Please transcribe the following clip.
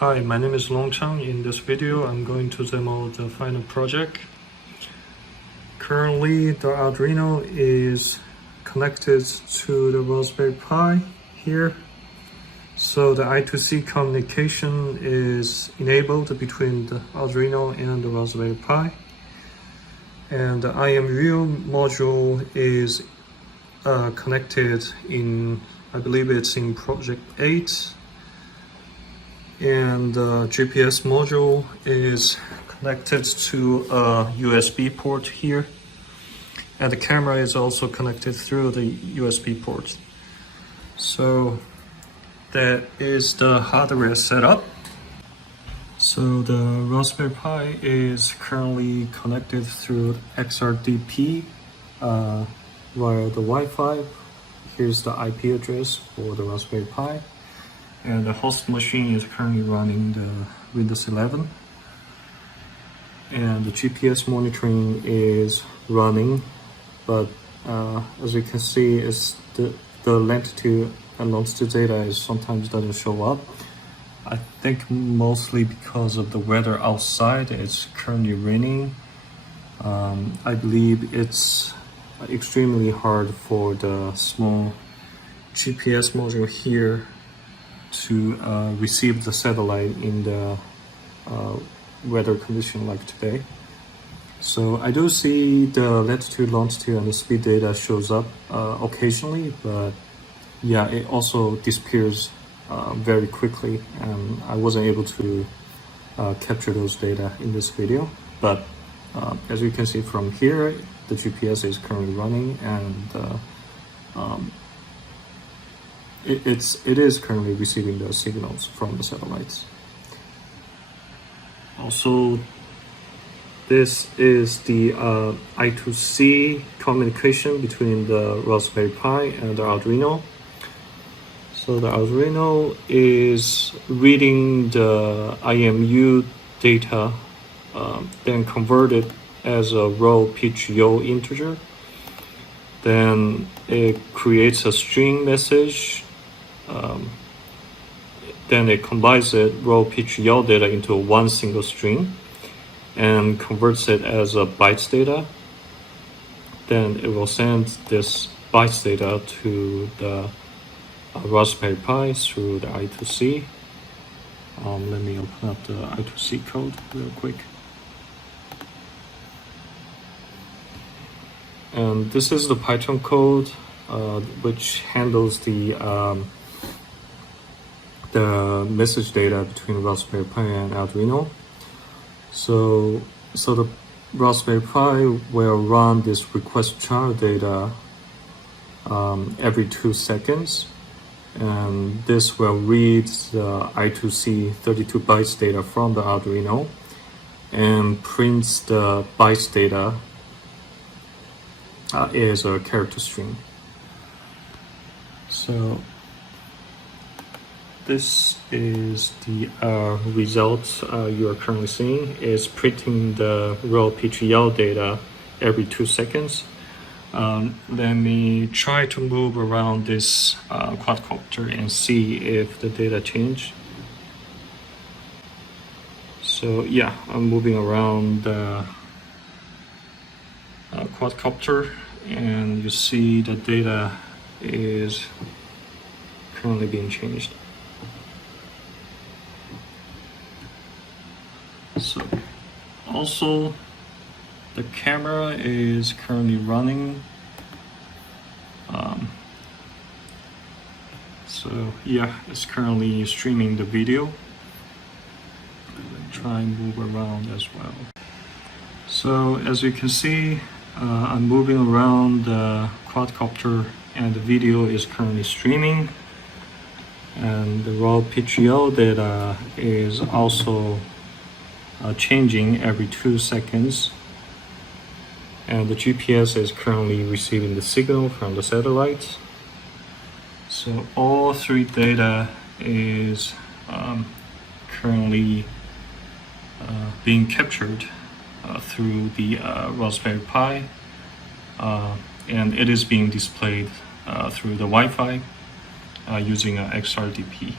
Hi, my name is Longchang. In this video, I'm going to demo the final project. Currently, the Arduino is connected to the Raspberry Pi here. So the I2C communication is enabled between the Arduino and the Raspberry Pi. And the IMU module is connected in, I believe it's in Project 8. And the GPS module is connected to a USB port here. And the camera is also connected through the USB port. So that is the hardware setup. So the Raspberry Pi is currently connected through XRDP via the Wi-Fi. Here's the IP address for the Raspberry Pi. And the host machine is currently running the Windows 11. And the GPS monitoring is running, but as you can see, it's the latitude and longitude data is sometimes doesn't show up. I think mostly because of the weather outside. It's currently raining. I believe it's extremely hard for the small GPS module here to receive the satellite in the weather condition like today. So I do see the latitude, longitude, and the speed data shows up occasionally, but yeah, it also disappears very quickly, and I wasn't able to capture those data in this video. But as you can see from here, the GPS is currently running, and it is currently receiving the signals from the satellites. Also, this is the I2C communication between the Raspberry Pi and the Arduino. So the Arduino is reading the IMU data, then convert it as a raw PGO integer. Then it creates a string message. Then it combines it raw PGL data into one single string and converts it as a bytes data. Then it will send this bytes data to the Raspberry Pi through the I2C. Let me open up the I2C code real quick. And this is the Python code which handles the message data between Raspberry Pi and Arduino. So the Raspberry Pi will run this request char data every 2 seconds, and this will read the I2C 32 bytes data from the Arduino and prints the bytes data as a character string. So this is the results you are currently seeing. It's printing the raw PGL data every 2 seconds. Let me try to move around this quadcopter and see if the data change. So yeah, I'm moving around the quadcopter, and you see the data is currently being changed. So also the camera is currently running. So yeah, it's currently streaming the video. Try and move around as well. So as you can see, I'm moving around the quadcopter and the video is currently streaming. And the raw PGL data is also changing every 2 seconds. And the GPS is currently receiving the signal from the satellite. So all 3 data is currently being captured through the Raspberry Pi, and it is being displayed through the Wi-Fi using an XRDP.